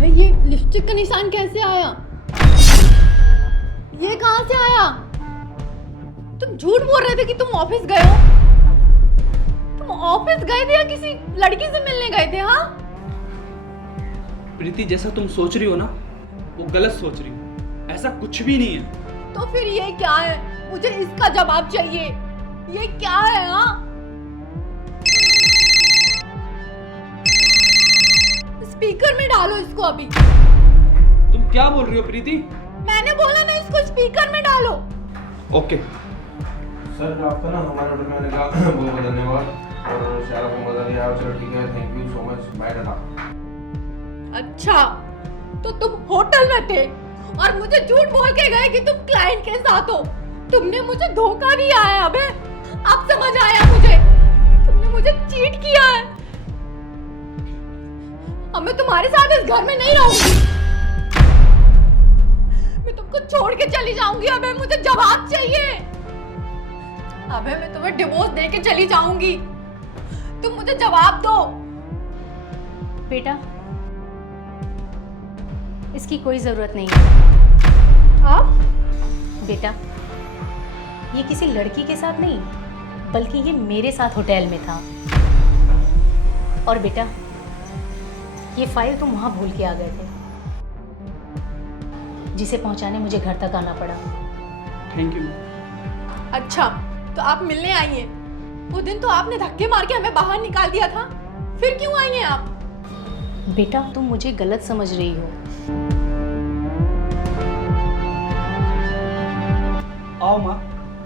अबे ये लिपस्टिक का निशान कैसे आया? ये कहां से आया? तुम झूठ बोल रहे थे कि तुम ऑफिस गए हो। तुम ऑफिस गए थे या किसी लड़की से मिलने गए थे? हाँ प्रीति, जैसा तुम सोच रही हो ना वो गलत सोच रही हो। ऐसा कुछ भी नहीं है। तो फिर ये क्या है? मुझे इसका जवाब चाहिए। ये क्या है? हाँ स्पीकर में डालो इसको अभी। तुम क्या बोल रही हो प्रीति? मैंने बोला ना इसको स्पीकर में डालो। ओके सर आपका ना हमारे ऑर्डर में आने का बहुत बहुत धन्यवाद और शायद आपको मजा नहीं आया। चलो ठीक है, thank you so much, bye tata. अच्छा तो तुम होटल में थे और मुझे झूठ बोल के गए कि तुम क्लाइंट के साथ हो। तुमने मुझे धोखा दिया है। अबे अब समझ आया मुझे, तुमने मुझे चीट किया है। अब मैं तुम्हारे साथ इस घर में नहीं रहूंगी। मैं तुमको छोड़ के चली जाऊंगी। अबे मुझे जवाब चाहिए। अबे मैं तुम्हें डिवोर्स दे के चली जाऊंगी। तुम मुझे जवाब दो। बेटा इसकी कोई जरूरत नहीं है। आप बेटा ये किसी लड़की के साथ नहीं बल्कि ये मेरे साथ होटल में था। और बेटा ये फाइल तुम वहां भूल के आ गए थे जिसे पहुंचाने मुझे घर तक आना पड़ा। Thank you. अच्छा तो आप मिलने आई हैं। वो दिन तो आपने धक्के मार के हमें बाहर निकाल दिया था। फिर क्यों आई हैं आप? बेटा तुम मुझे गलत समझ रही हो। आओ माँ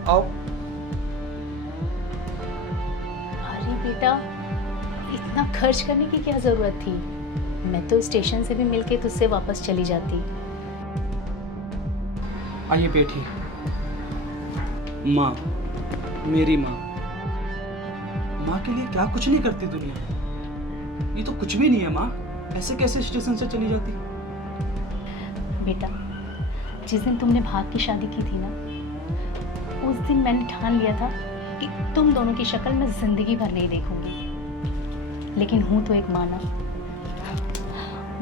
आओ। अरे बेटा इतना खर्च करने की क्या जरूरत थी? मैं तो स्टेशन से भी मिलके तुझसे वापस चली जाती। आइए बैठिए। माँ, मेरी माँ। माँ के लिए क्या कुछ नहीं करती दुनिया। ये तो कुछ भी नहीं है माँ। ऐसे कैसे स्टेशन से चली जाती? बेटा जिस दिन तुमने भाग की शादी की थी ना उस दिन मैंने ठान लिया था कि तुम दोनों की शक्ल मैं जिंदगी भर नहीं देखूंगी। लेकिन हूं तो एक माँ ना।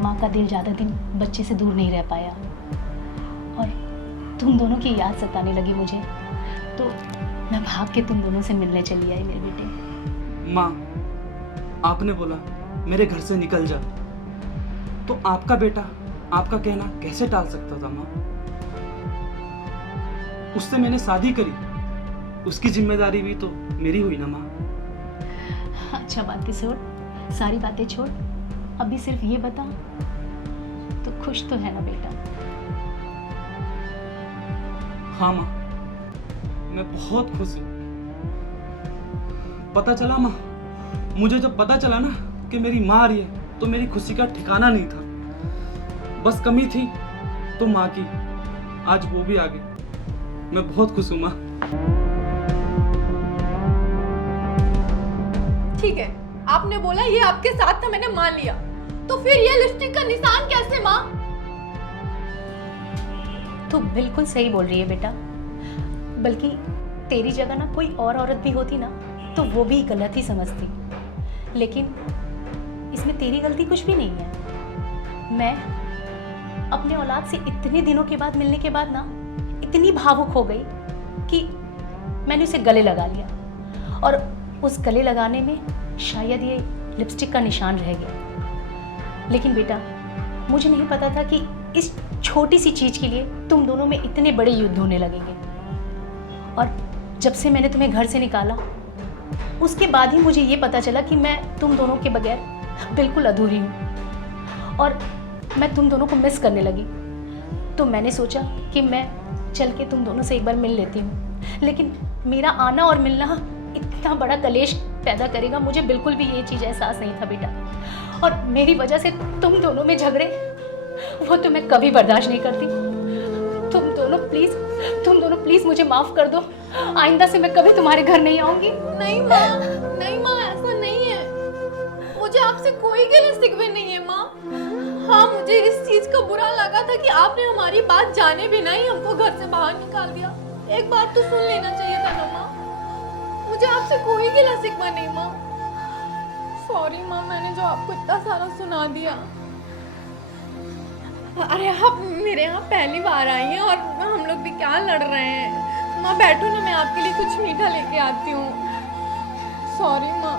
माँ का दिल ज़्यादा दिन बच्चे से दूर नहीं रह पाया और तुम दोनों की याद सताने लगी मुझे, तो मैं भाग के तुम दोनों से मिलने चली आई मेरे बेटे। माँ, आपने बोला मेरे घर से निकल जा, तो आपका बेटा आपका कहना कैसे टाल सकता था माँ? उससे मैंने शादी करी, उसकी जिम्मेदारी भी तो मेरी हुई ना माँ। अच्छा बातें छोड़, सारी बातें छोड़, अभी सिर्फ ये बता तो खुश तो है ना बेटा? हाँ माँ, मैं बहुत खुश हूँ। पता चला माँ, मुझे जब पता चला ना कि मेरी माँ आ रही है तो मेरी खुशी का ठिकाना नहीं था। बस कमी थी तो माँ की, आज वो भी आ गई। मैं बहुत खुश हूँ माँ। ठीक है, आपने बोला ये आपके साथ था, मैंने मान लिया। तो फिर ये लिपस्टिक का निशान कैसे माँ? तू बिल्कुल सही बोल रही है बेटा। बल्कि तेरी जगह ना कोई और औरत भी होती ना तो वो भी गलत ही समझती। लेकिन इसमें तेरी गलती कुछ भी नहीं है। मैं अपने औलाद से इतने दिनों के बाद मिलने के बाद ना इतनी भावुक हो गई कि मैंने उसे गले लगा लिया और उस गले लगाने में शायद ये लिपस्टिक का निशान रह गया। लेकिन बेटा मुझे नहीं पता था कि इस छोटी सी चीज के लिए तुम दोनों में इतने बड़े युद्ध होने लगेंगे। और जब से मैंने तुम्हें घर से निकाला उसके बाद ही मुझे ये पता चला कि मैं तुम दोनों के बगैर बिल्कुल अधूरी हूँ और मैं तुम दोनों को मिस करने लगी। तो मैंने सोचा कि मैं चल के तुम दोनों से एक बार मिल लेती हूँ। लेकिन मेरा आना और मिलना इतना बड़ा कलेश पैदा करेगा, मुझे बिल्कुल भी ये चीज़ एहसास नहीं था बेटा। और मेरी वजह से तुम दोनों में झगड़े, वो तो मैं कभी बर्दाश्त नहीं करती। तुम दोनों प्लीज़ मुझे माफ़ कर दो। आइंदा से मैं कभी तुम्हारे घर नहीं आऊँगी। नहीं माँ, ऐसा नहीं है। मुझे आपसे कोई गिले शिकवे नहीं है माँ। हाँ मुझे इस चीज का बुरा लगा था कि आपने हमारी बात जाने बिना ही हमको घर से बाहर निकाल दिया। एक बात तो सुन लेना चाहिए था ना माँ। मुझे आपसे कोई गिला शिकवा नहीं माँ। सॉरी माँ, मैंने जो आपको इतना सारा सुना दिया। अरे आप मेरे यहाँ पहली बार आई हैं और हम लोग भी क्या लड़ रहे हैं। माँ बैठो ना, मैं आपके लिए कुछ मीठा लेके आती हूँ। सॉरी माँ।